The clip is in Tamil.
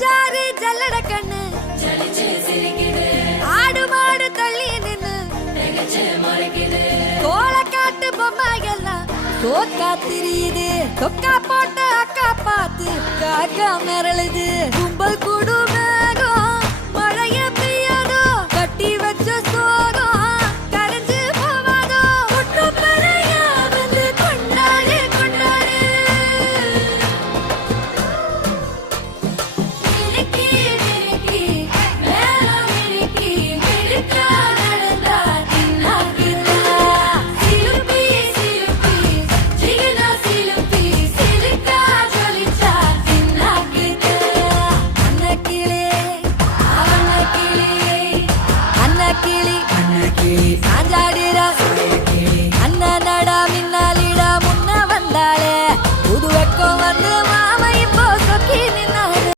அஞ்சாறு ஜல்லட கண்ணு ஆடு மாடு தள்ளி நின்னு கோலக்காட்டு பொம்மை எல்லாம் தோக்கா திரியுது தொக்கா போட்ட அக்கா பார்த்து காக்கா மிரளுது கும்பல் கூடும்